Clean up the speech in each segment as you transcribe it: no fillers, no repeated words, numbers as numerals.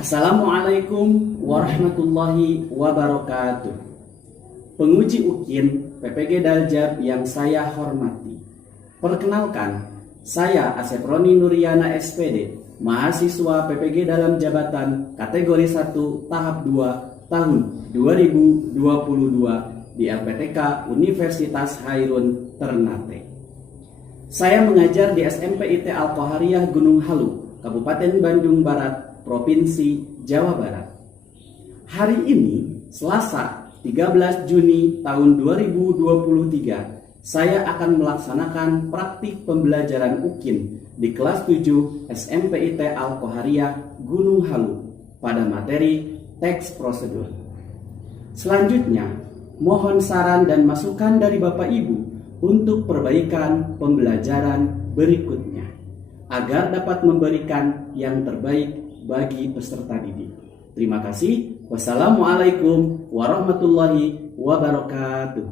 Assalamualaikum warahmatullahi wabarakatuh. Penguji UKIN PPG Daljab yang saya hormati. Perkenalkan, saya Asep Roni Nuriana SPD, mahasiswa PPG dalam jabatan kategori 1 tahap 2 tahun 2022 di LPTK Universitas Hairun Ternate. Saya mengajar di SMP IT Al-Qahariyah Gunung Halu, Kabupaten Bandung Barat, Provinsi Jawa Barat. Hari ini, Selasa 13 Juni tahun 2023, saya akan melaksanakan praktik pembelajaran UKIN di kelas 7 SMP IT Al-Qahariyah Gunung Halu pada materi teks prosedur. Selanjutnya, mohon saran dan masukan dari Bapak Ibu untuk perbaikan pembelajaran berikutnya agar dapat memberikan yang terbaik bagi peserta didik. Terima kasih. Wassalamualaikum warahmatullahi wabarakatuh.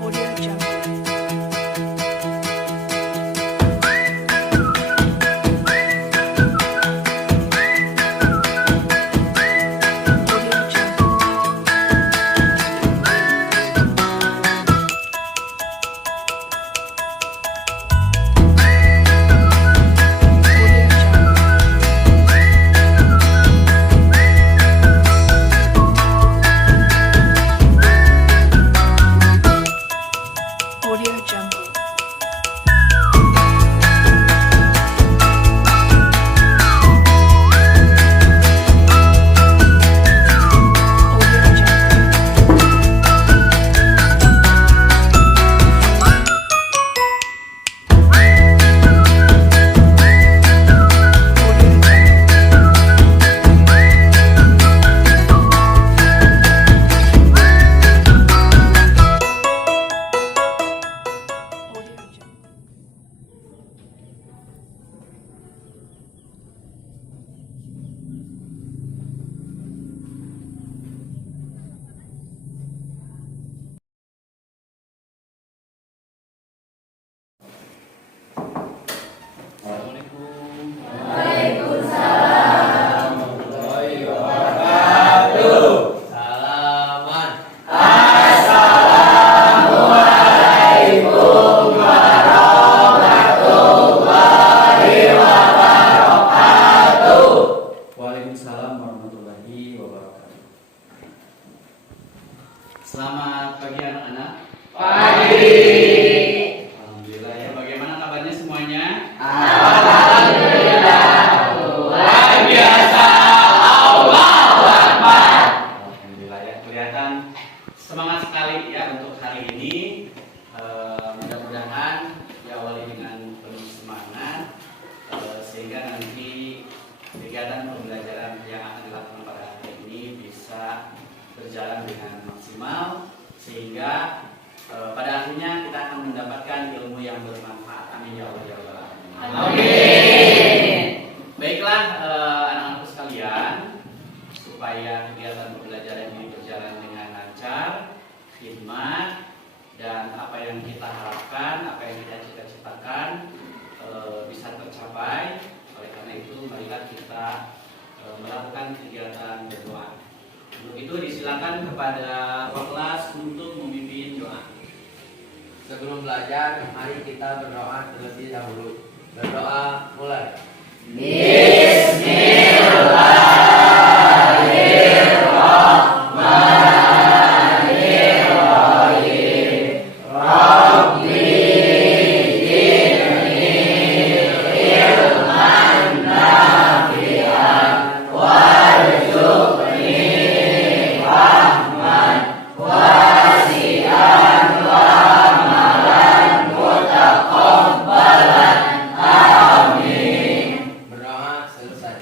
Audio Jungle. Audio Jungle. Waalaikumsalam warahmatullahi wabarakatuh. Selamat pagi anak-anak. Pagi. Alhamdulillah ya. Bagaimana kabarnya semuanya? Alhamdulillah. Luar biasa. Allahu Akbar. Alhamdulillah ya. Kelihatan semangat sekali ya untuk hari ini. Mudah-mudahan diawali dengan penuh semangat sehingga nanti kegiatan pembelajaran yang akan dilakukan pada hari ini bisa berjalan dengan maksimal sehingga pada akhirnya kita akan mendapatkan ilmu yang bermanfaat. Amin ya Allah ya Rabbal alamin. Amin. Baiklah anak-anakku sekalian, supaya kegiatan pembelajaran ini berjalan dengan lancar, hikmat, dan apa yang kita harapkan, apa yang kita cita-citakan bisa tercapai. Oleh karena itu, marilah kita melakukan kegiatan berdoa. Untuk itu disilakan kepada kelas untuk memimpin doa. Sebelum belajar, mari kita berdoa terlebih dahulu. Berdoa mulai. Berdoa selesai.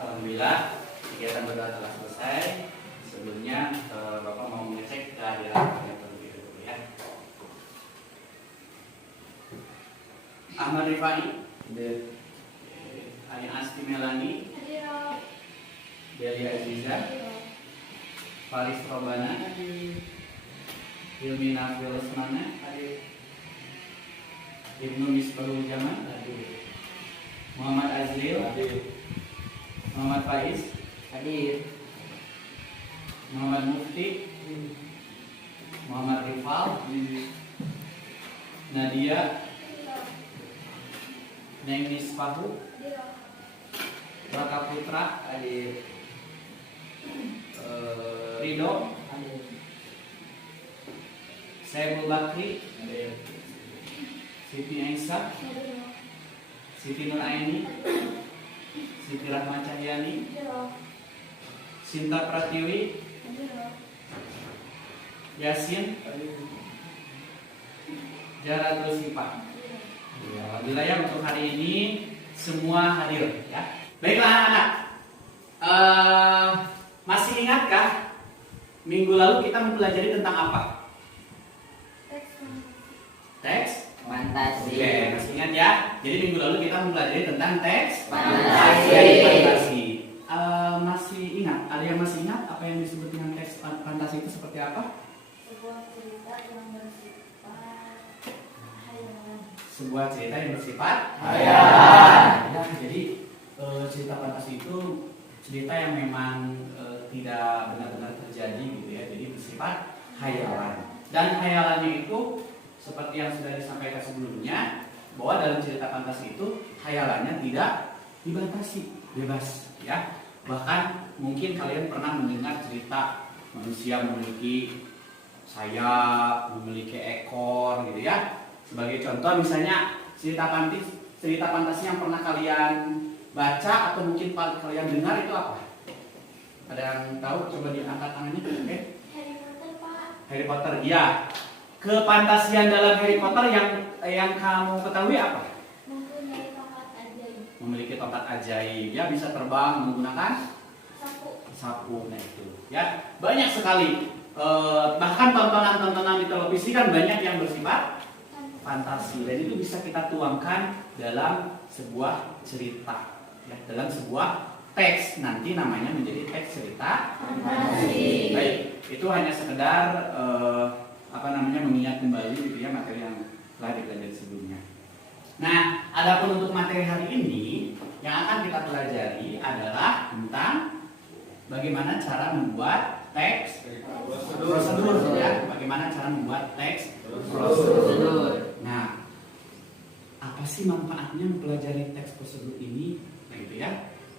Alhamdulillah, kegiatan berdoa telah selesai. Sebelumnya Bapak mau mengecek kehadiran kalian terlebih dahulu ya. Ahmad Rifai, Aya Asti Melani, Delia Aziza, Faris Robana, Hilmi Nafil Lesmana, Ibnu Misbahul Jamal, Muhammad Azril, Muhammad Faiz, Hadir. Muhammad Mufti, Muhammad Rifal, Nadia, Neng Mispahu, Raka Putra, Hadir. Ridho, Hadir. Saiful Bakri, Siti Aisyah, Siti Nur Aini, Siti Rahma Cahyani, Sinta Pratiwi, Yasin, Jaratul Sipa. Ya, alhamdulillah ya untuk hari ini semua hadir ya. Baiklah anak-anak, masih ingatkah minggu lalu kita mempelajari tentang apa? Teks Fantasi. Oke, masih ingat ya? Jadi minggu lalu kita mempelajari tentang teks Fantasi. Masih ingat? Ada yang masih ingat apa yang disebut dengan teks fantasi itu seperti apa? Sebuah cerita yang bersifat hayalan. Sebuah cerita yang bersifat Hayalan. Ya, jadi cerita fantasi itu cerita yang memang tidak benar-benar terjadi gitu ya. Jadi bersifat hayalan. Dan hayalannya itu seperti yang sudah disampaikan sebelumnya, bahwa dalam cerita fantasi itu hayalannya tidak dibatasi, bebas ya. Bahkan mungkin kalian pernah mendengar cerita manusia memiliki sayap, memiliki ekor gitu ya. Sebagai contoh misalnya cerita fantasi yang pernah kalian baca atau mungkin kalian dengar itu apa? Ada yang tahu? Coba diangkat tangannya. Oke. Harry Potter, Pak. Harry Potter, iya. Kefantasian dalam Harry Potter yang kamu ketahui apa? Mempunyai tongkat ajaib. Memiliki tongkat ajaib, ya bisa terbang menggunakan Sapu. sapu, nah itu, ya banyak sekali. Bahkan tontonan-tontonan di televisi kan banyak yang bersifat fantasi dan itu bisa kita tuangkan dalam sebuah cerita, ya, dalam sebuah teks nanti namanya menjadi teks cerita Fantasi. Baik, itu hanya sekedar mengingat kembali gitu ya materi yang telah dipelajari sebelumnya. Nah, adapun untuk materi hari ini yang akan kita pelajari adalah tentang bagaimana cara membuat teks prosedur ya, bagaimana cara membuat teks prosedur. Nah, apa sih manfaatnya mempelajari teks prosedur ini? Nah, gitu ya.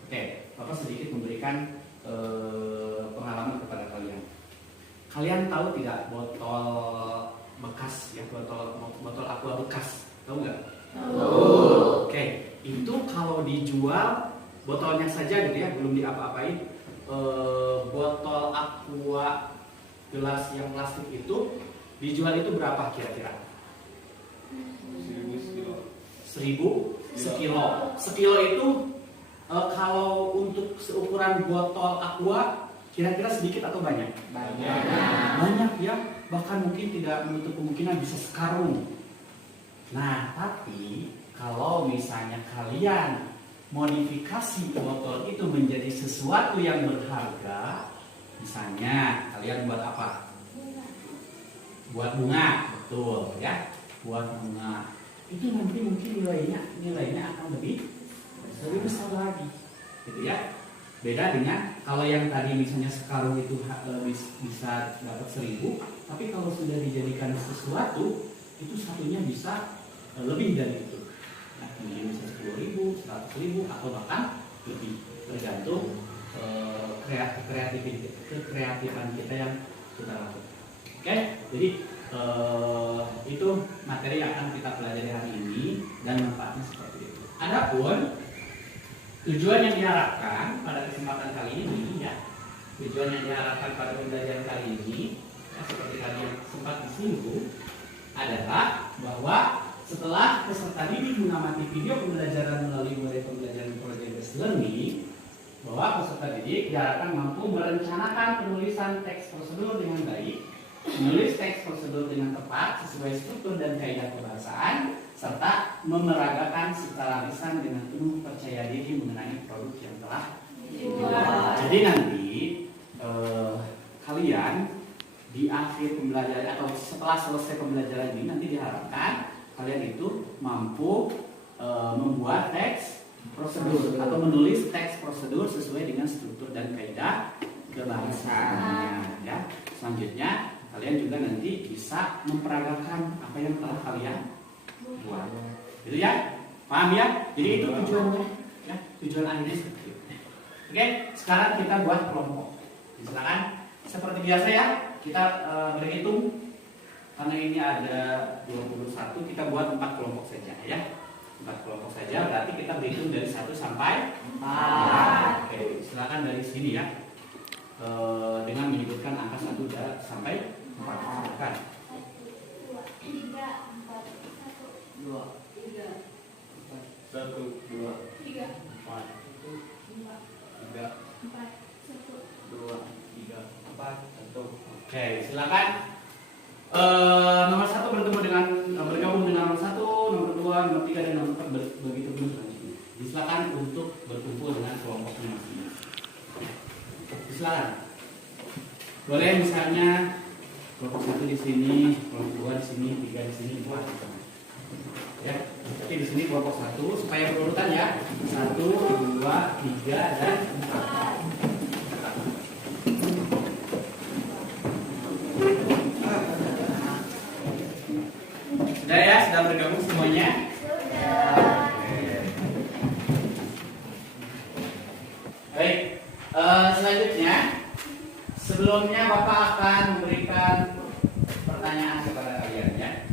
Oke, Bapak sedikit memberikan pengalaman kepada kalian. Kalian tahu tidak botol bekas ya, botol aqua bekas, tahu nggak? Tahu. Oke, itu kalau dijual botolnya saja gitu ya, belum diapa-apain, botol aqua gelas yang plastik itu dijual itu berapa kira-kira? 1000 sekilo. Sekilo itu kalau untuk seukuran botol aqua kira-kira sedikit atau banyak? Banyak ya, bahkan mungkin tidak menutup kemungkinan bisa sekarung. Nah, tapi kalau misalnya kalian modifikasi botol itu menjadi sesuatu yang berharga, misalnya kalian buat apa? Buat bunga, betul ya, buat bunga. Itu nanti mungkin nilainya akan lebih besar lagi, gitu ya. Beda dengan kalau yang tadi misalnya sekarung itu bisa dapat 1000, tapi kalau sudah dijadikan sesuatu itu satunya bisa lebih dari itu. Nah, ini bisa 10.000, 100.000 atau bahkan lebih, tergantung kreatifan kita yang kita lakukan. Oke, jadi itu materi yang akan kita pelajari hari ini dan manfaatnya seperti itu. Adapun tujuan yang diharapkan pada kesempatan kali ini ya, tujuan yang diharapkan pada pembelajaran kali ini ya, seperti kalian sempat disinggung adalah bahwa setelah peserta didik mengamati video pembelajaran melalui model pembelajaran project based learning, bahwa peserta didik diharapkan mampu merencanakan penulisan teks prosedur dengan baik, menulis teks prosedur dengan tepat sesuai struktur dan kaidah kebahasaan, serta memeragakan secara lisan dengan penuh percaya diri mengenai produk yang telah dibuat. Jadi nanti kalian di akhir pembelajaran atau setelah selesai pembelajaran ini nanti diharapkan kalian itu mampu membuat teks prosedur atau menulis teks prosedur sesuai dengan struktur dan kaidah kebahasaan. Ya. Selanjutnya kalian juga nanti bisa memperagakan apa yang telah kalian buat. Gitu ya? Paham ya? Jadi itu tujuannya. Ya, tujuan akhirnya seperti itu. Oke, sekarang kita buat kelompok. Silakan. Seperti biasa ya, kita berhitung. Karena ini ada 21, kita buat 4 kelompok saja ya. 4 kelompok saja, berarti kita berhitung dari 1 sampai 4. Oke, silakan dari sini ya. Dengan menyebutkan angka 1 sampai 4. Silakan. 1, 2, 3, 4. 1, 2, 3, 1, 2, 3, 4, 5, 3, 4, 1. 2, 3, 4, 1. Oke, silakan. Nomor 1 bergabung dengan nomor 1, nomor 2, nomor 3 dan nomor 4 begitu pun selanjutnya. Silakan untuk berkumpul dengan kelompoknya masing-masing. Silakan. Boleh misalnya kelompok 1 di sini, kelompok 2 di sini, 3 di sini, 4 di sana. Ya, tapi di sini kelompok 1 supaya berurutan ya. 1, 2, 3 dan 4. Sudah ya, sudah bergabung semuanya? Baik, selanjutnya sebelumnya Bapak akan memberikan pertanyaan kepada kalian ya,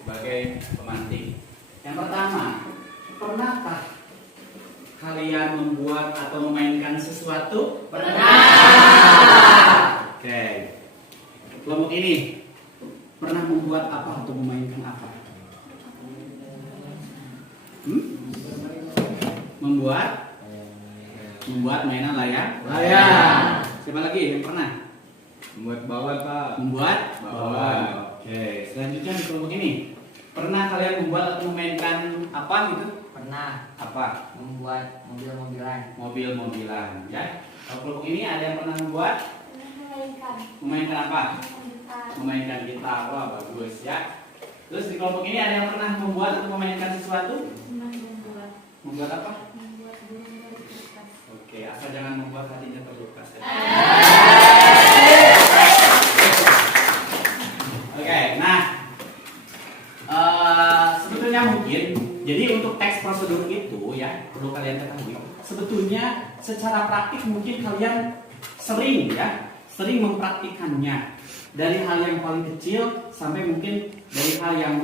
sebagai pemantik. Yang pertama, pernahkah kalian membuat atau memainkan sesuatu? Pernah. Oke. Kelompok ini pernah membuat apa atau memainkan apa? Membuat mainan layar. Siapa lagi yang pernah? Membuat bawal, Pak. Membuat Bawal. Oke. Selanjutnya di kelompok ini, pernah kalian membuat atau memainkan apa gitu? Pernah Apa? membuat mobil-mobilan. Mobil-mobilan. Ya. Kalau kelompok ini ada yang pernah membuat? Memainkan. Memainkan apa? Gitar. Memainkan gitar. Wah, bagus ya. Terus di kelompok ini ada yang pernah membuat atau memainkan sesuatu? Membuat. Membuat apa? Membuat burung dari kertas. Oke, asal jangan membuat hatinya terluka. Oke, nah sebetulnya mungkin, jadi untuk teks prosedur itu ya perlu kalian ketahui. Sebetulnya secara praktik mungkin kalian sering mempraktikannya dari hal yang paling kecil sampai mungkin dari hal yang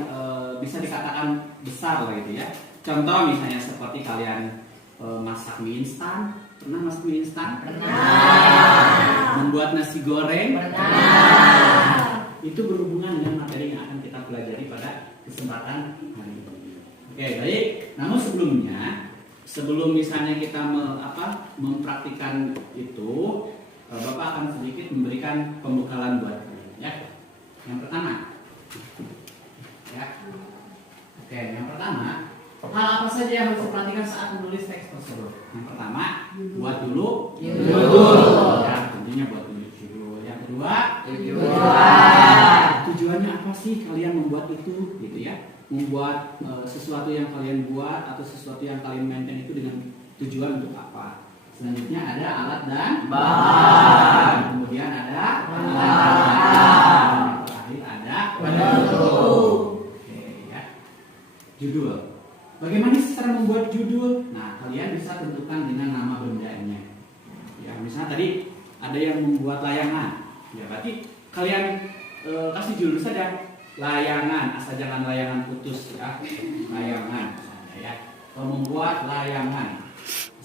bisa dikatakan besar lah gitu ya. Contoh misalnya seperti kalian masak mie instan. Pernah masak mie instan? Pernah. Membuat nasi goreng? Pernah. Itu berhubungan dengan materi yang akan kita pelajari pada kesempatan hari ini. Oke, baik. Namun sebelum misalnya kita mempraktikkan itu, Bapak akan sedikit memberikan pembekalan buat kalian ya. Yang pertama, ya. Oke, yang pertama, hal apa saja yang harus diperhatikan saat menulis teks prosedur? Yang pertama, buat dulu Judul. ya, tentunya buat dulu judul. Yang kedua, Tujuan. tujuannya apa sih kalian membuat itu, gitu ya? Membuat sesuatu yang kalian buat atau sesuatu yang kalian mainkan itu dengan tujuan untuk apa? Selanjutnya ada alat dan Bahan. Kemudian ada Bahan. Terakhir ada Penentu. Oke, ya. Judul. Bagaimana sih cara membuat judul? Nah, kalian bisa tentukan dengan nama bendanya. Ya, misalnya tadi ada yang membuat layangan. Ya, berarti kalian kasih judul saja layangan, asal jangan layangan putus ya. Layangan misalnya ya. Kalau membuat layangan,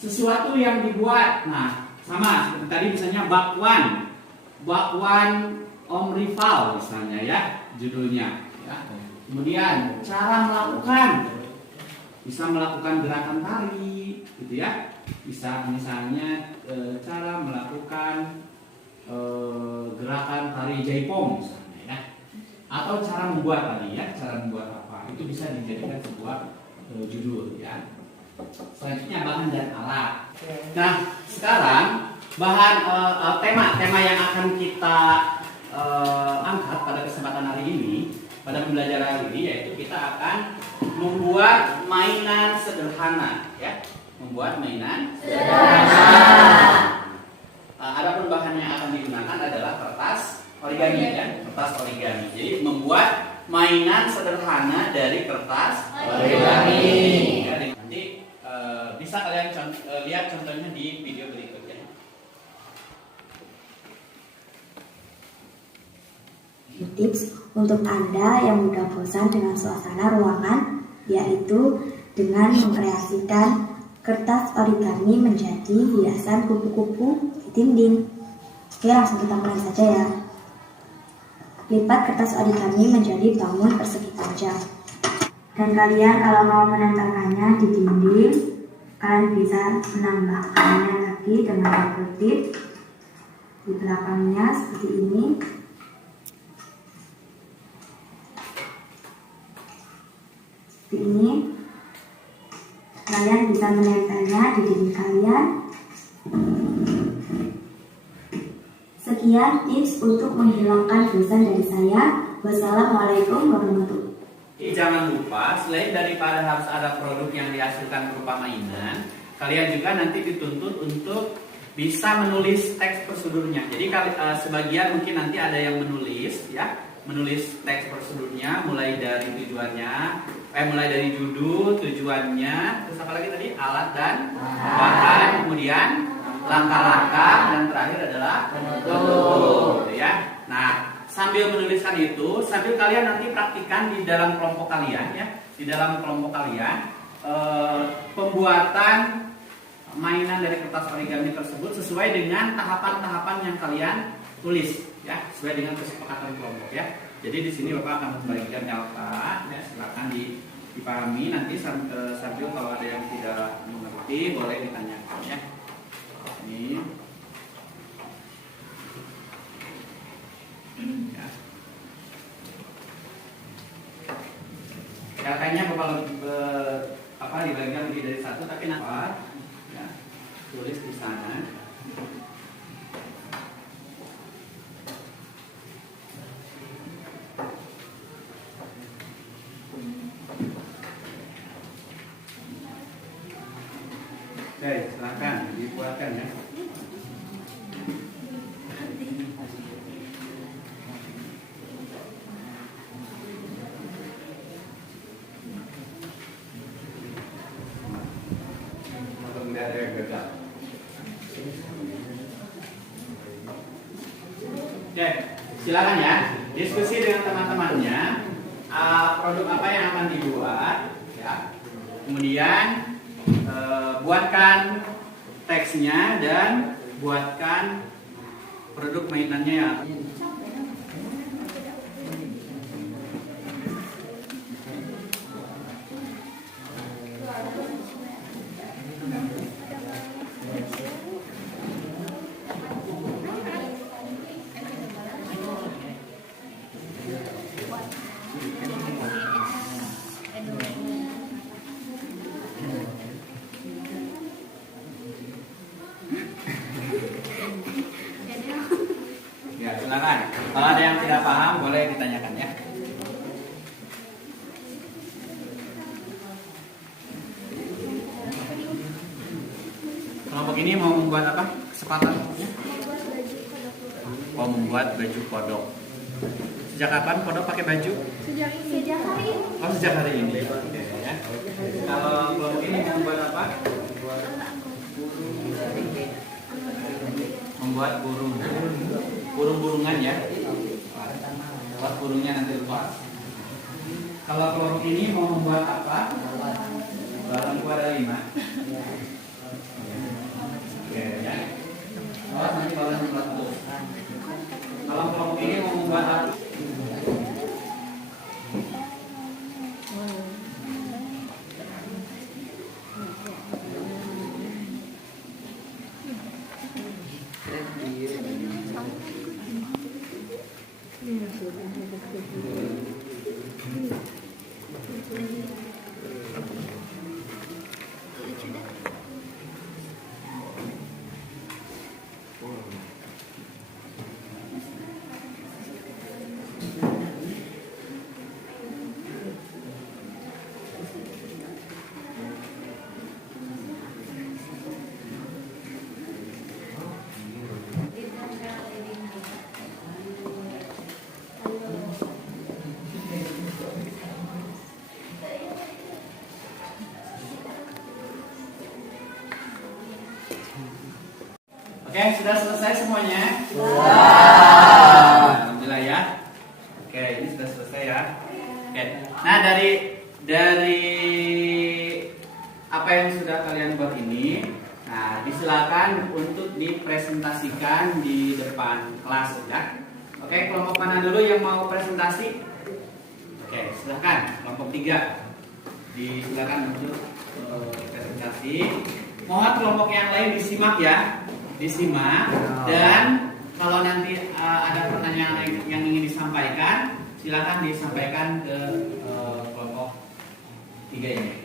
sesuatu yang dibuat. Nah, sama seperti tadi misalnya bakwan Om Rival misalnya ya, judulnya ya. Kemudian cara melakukan, bisa melakukan gerakan tari gitu ya. Bisa misalnya cara melakukan gerakan tari jaipong misalnya ya. Atau cara membuat tadi ya, cara membuat apa, itu bisa dijadikan sebuah judul ya. Selanjutnya bahan dan alat. Nah, sekarang bahan tema yang akan kita angkat pada kesempatan hari ini pada pembelajaran kali ini, yaitu kita akan membuat mainan sederhana, ya. Membuat mainan sederhana. Adapun bahan yang akan digunakan adalah kertas origami, ya, kertas origami. Jadi membuat mainan sederhana dari kertas origami. Ya, nanti bisa kalian lihat contohnya di video berikutnya. Tips untuk Anda yang mudah bosan dengan suasana ruangan, yaitu dengan mengkreasikan kertas origami menjadi hiasan kupu-kupu di dinding. Oke, langsung kita mulai saja ya. Lipat kertas origami menjadi bangun persegi panjang. Dan kalian kalau mau menempelkannya di dinding, kalian bisa menambahkannya lagi dengan double tip di belakangnya seperti ini. Seperti ini. Kalian bisa menempelnya di dinding kalian. Sekian tips untuk menghilangkan bosan dari saya. Wassalamualaikum warahmatullahi wabarakatuh. Jadi jangan lupa, selain daripada harus ada produk yang dihasilkan berupa mainan, kalian juga nanti dituntut untuk bisa menulis teks prosedurnya. Jadi sebagian mungkin nanti ada yang menulis, ya, menulis teks prosedurnya, mulai dari tujuannya, mulai dari judul, tujuannya, terus apa lagi tadi, alat dan bahan, kemudian langkah-langkah, dan terakhir adalah penutup, ya. Nah, sambil menuliskan itu, sambil kalian nanti praktikan di dalam kelompok kalian, ya, di dalam kelompok kalian pembuatan mainan dari kertas origami tersebut sesuai dengan tahapan-tahapan yang kalian tulis, ya, sesuai dengan kesepakatan kelompok, ya. Jadi di sini Bapak akan membagikan nyata, ya, silakan dipahami nanti sambil kalau ada yang tidak mengerti boleh ditanyakan, ya. Ini. Ya. Kayaknya Bapak dibagikan lebih dari satu, tapi nampak, ya, tulis di sana. Oke, silakan dibuatkan, ya. Oke, silakan ya, diskusi dengan teman-temannya, produk apa yang akan dibuat, ya. Kemudian buatkan teksnya dan buatkan produk mainannya, ya. Ya, silakan. Kalau ada yang tidak paham boleh ditanyakan, ya. Kelompok ini mau membuat apa? Kesempatan? Mau membuat baju kodok. Sejak kapan kodok pakai baju? Sejak hari ini. Oh, sejak hari ini. Oke, ya. Kalau kelompok ini mau membuat apa? Membuat burung-burungan, ya. Buat burungnya nanti lepas. Kalau kelompok ini mau membuat apa? Balonku ada 5. Oke, ya. Oh, nanti balon lepas terus. Kalau kelompok ini mau membuat apa? Oke, sudah selesai semuanya? Alhamdulillah ya. Oke, ini sudah selesai ya. Oke. Nah, dari apa yang sudah kalian buat ini, nah, disilakan untuk dipresentasikan di depan kelas ya. Oke, kelompok mana dulu yang mau presentasi? Oke, silakan kelompok 3. Disilakan untuk presentasi. Mohon kelompok yang lain disimak ya, disimak. Dan kalau nanti ada pertanyaan yang ingin disampaikan, silakan disampaikan ke kelompok 3 ini.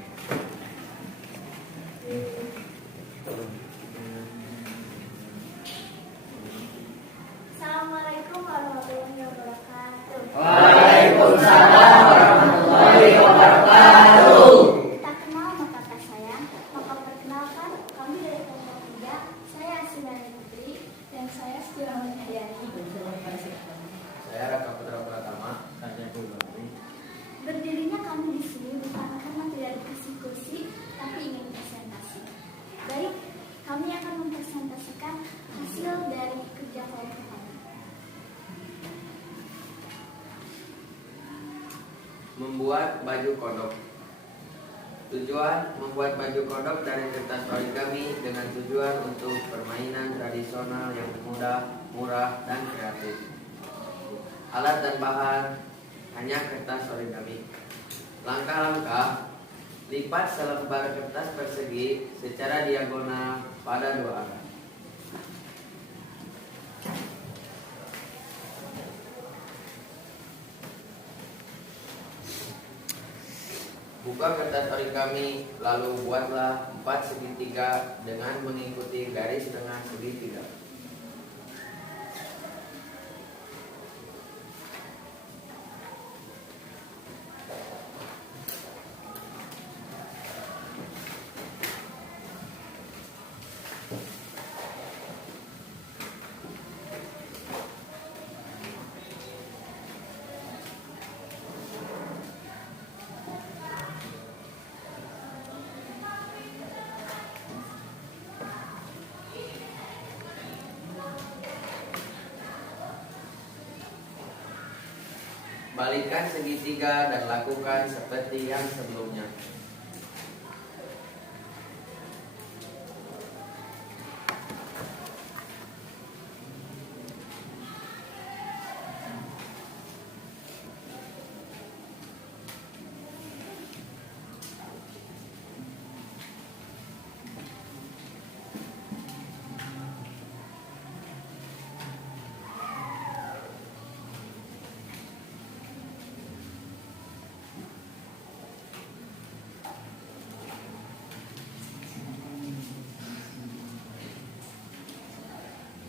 Assalamualaikum warahmatullahi wabarakatuh. Waalaikumsalam warahmatullahi wabarakatuh. Tak kenal maka tak sayang. Maka perkenalkan, kami dari kelompok 3. Saya Asinani Putri dan saya Setiawan Hadiani. Saya Raka Putra Pratama. Berdirinya kami di sini bukan karena tidak ada kursi-kursi, tapi ingin presentasi. Baik, kami akan mempresentasikan hasil dari kerja kelompok kami. Membuat baju kodok. Tujuan membuat baju kodok dari kertas origami dengan tujuan untuk permainan tradisional yang mudah, murah, dan kreatif. Alat dan bahan hanya kertas origami. Langkah-langkah: lipat selembar kertas persegi secara diagonal pada 2 arah. Buka kertas origami, lalu buatlah 4 segitiga dengan mengikuti garis tengah segitiga. Balikan segitiga dan lakukan seperti yang sebelumnya.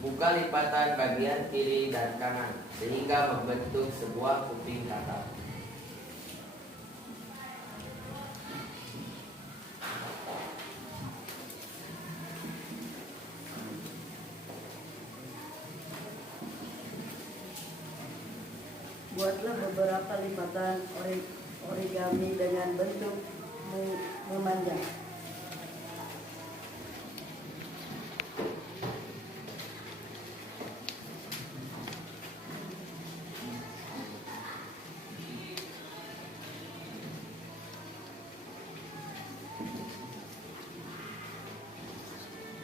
Buka lipatan bagian kiri dan kanan sehingga membentuk sebuah kuping katak. Buatlah beberapa lipatan origami dengan bentuk memanjang.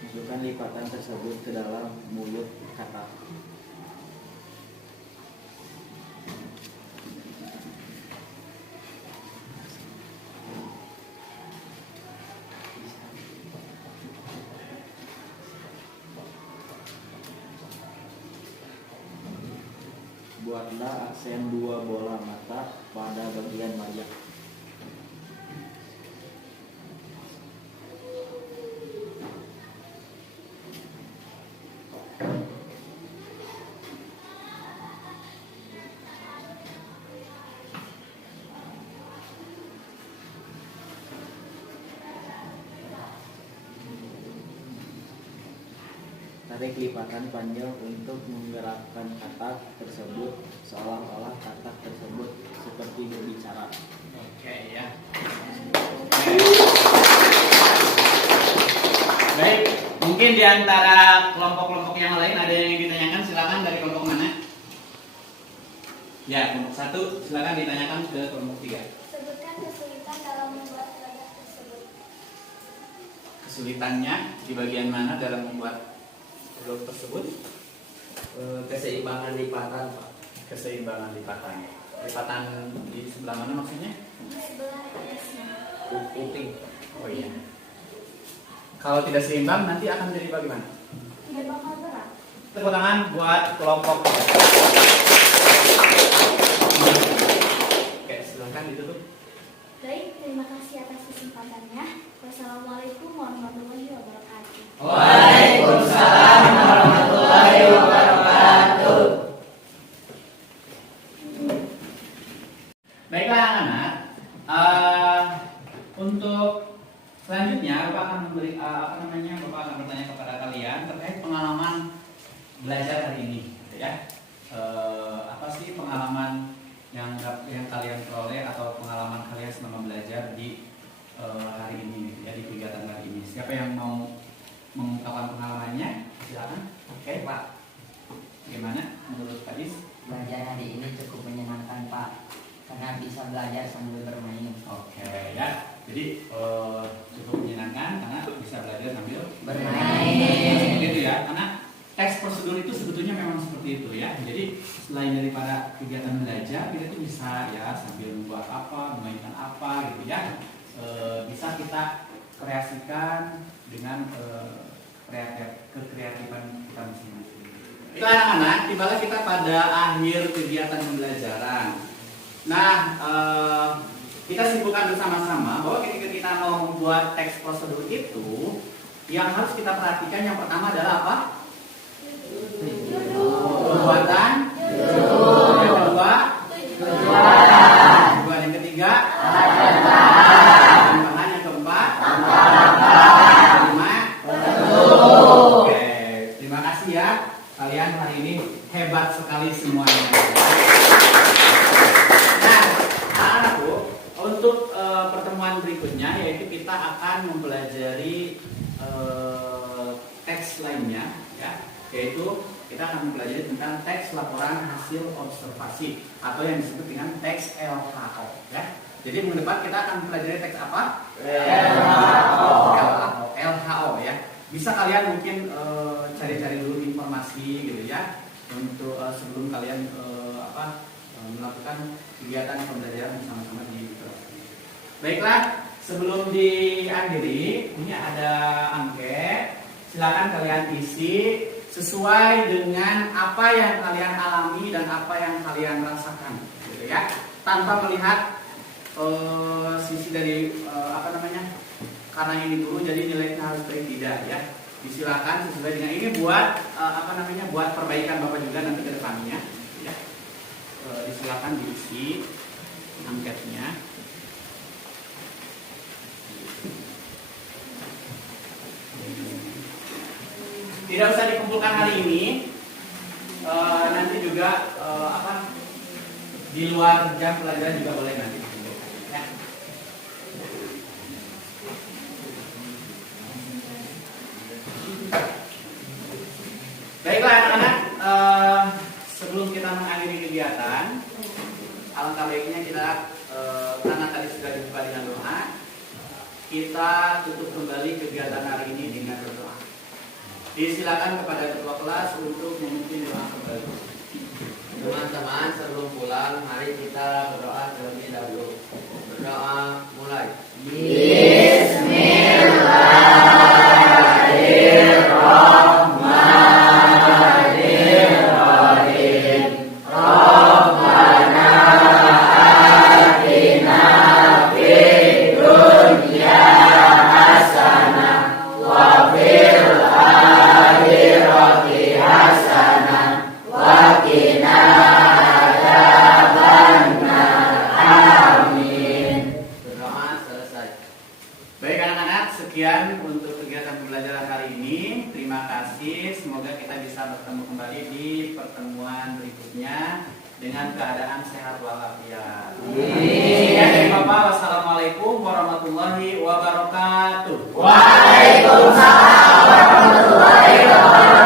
Masukkan lipatan tersebut ke dalam mulut katak. Buatlah aksen 2 bola mata pada bagian wajah. Tarik lipatan panjang untuk menggerakkan katak tersebut seolah-olah katak tersebut seperti berbicara. Oke ya. Baik, mungkin di antara kelompok-kelompok yang lain ada yang ditanyakan, silakan dari kelompok mana? Ya, kelompok 1 silakan ditanyakan ke kelompok 3. Sebutkan kesulitan dalam membuat produk tersebut. Kesulitannya di bagian mana dalam membuat produk tersebut? Keseimbangan lipatan, Pak. Keseimbangan lipatan. Lipatan di sebelah mana maksudnya? Di sebelah atasnya. Kuping. Oh iya. Kalau tidak seimbang nanti akan jadi bagaimana? Tidak bakal berat. Tepuk tangan buat kelompok. Oke, silakan ditutup. Baik, terima kasih atas kesempatannya. Wassalamualaikum warahmatullahi wabarakatuh. Waalaikumsalam warahmatullahi wabarakatuh. Baiklah anak-anak, untuk selanjutnya Bapak akan memberi Bapak akan bertanya kepada kalian terkait pengalaman belajar hari ini, gitu ya. Apa sih pengalaman yang kalian peroleh atau pengalaman kalian selama belajar di hari ini, gitu ya, di kegiatan hari ini. Siapa yang mau mengungkapkan pengalamannya? Silakan. Oke, Pak. Gimana menurut Pak Is? Belajar hari ini cukup menyenangkan, Pak, karena bisa belajar sambil bermain. Oke ya, jadi cukup menyenangkan karena bisa belajar sambil Bermain. Seperti itu ya, karena teks prosedur itu sebetulnya memang seperti itu ya. Jadi selain daripada kegiatan belajar, kita itu bisa ya sambil membuat apa, memainkan apa gitu ya. Bisa kita kreasikan dengan kekreatifan kita masing-masing. Itu anak-anak, tibalah kita pada akhir kegiatan pembelajaran. Nah, kita simpulkan bersama-sama bahwa ketika kita mau membuat teks prosedur itu, yang harus kita perhatikan yang pertama adalah apa? Pembuatan. Yang kedua, tujuan. Yang ketiga, pengembangan. Yang keempat, kelima. Oke, terima kasih ya. Kalian hari ini hebat sekali semuanya. Nah, anak-anakku, untuk pertemuan berikutnya yaitu kita akan mempelajari teks lainnya, ya, yaitu kita akan mempelajari tentang teks laporan hasil observasi atau yang disebut dengan teks LHO, ya. Jadi minggu depan kita akan mempelajari teks apa? LHO, ya. Bisa kalian mungkin cari-cari dulu informasi gitu ya untuk sebelum kalian melakukan kegiatan pembelajaran bersama-sama di kelas. Baiklah, sebelum diakhiri ini ada angket. Silakan kalian isi sesuai dengan apa yang kalian alami dan apa yang kalian rasakan, gitu ya. Tanpa melihat sisi dari karena ini dulu jadi nilainya harus baik tidak ya. Disilakan sesuai dengan ini buat buat perbaikan Bapak juga nanti ke depannya ya. Disilakan diisi anketnya. Tidak usah dikumpulkan hari ini. Nanti juga di luar jam pelajaran juga boleh nanti dikumpulkan ya. Baiklah anak-anak, sebelum kita mengakhiri kegiatan, alangkah baiknya kita karena tadi sudah dibuka dengan doa, kita tutup kembali kegiatan hari ini dengan berdoa. Disilakan kepada ketua kelas untuk memimpin doa kembali. Teman-teman, sebelum pulang, mari kita berdoa terlebih dahulu. Berdoa mulai. Berdoa selesai. Baik anak-anak, sekian untuk kegiatan pembelajaran hari ini. Terima kasih. Semoga kita bisa bertemu kembali di pertemuan berikutnya dengan keadaan sehat walafiat. Sekian dari Bapak. Wassalamualaikum warahmatullahi wabarakatuh. Waalaikumsalam warahmatullahi wabarakatuh.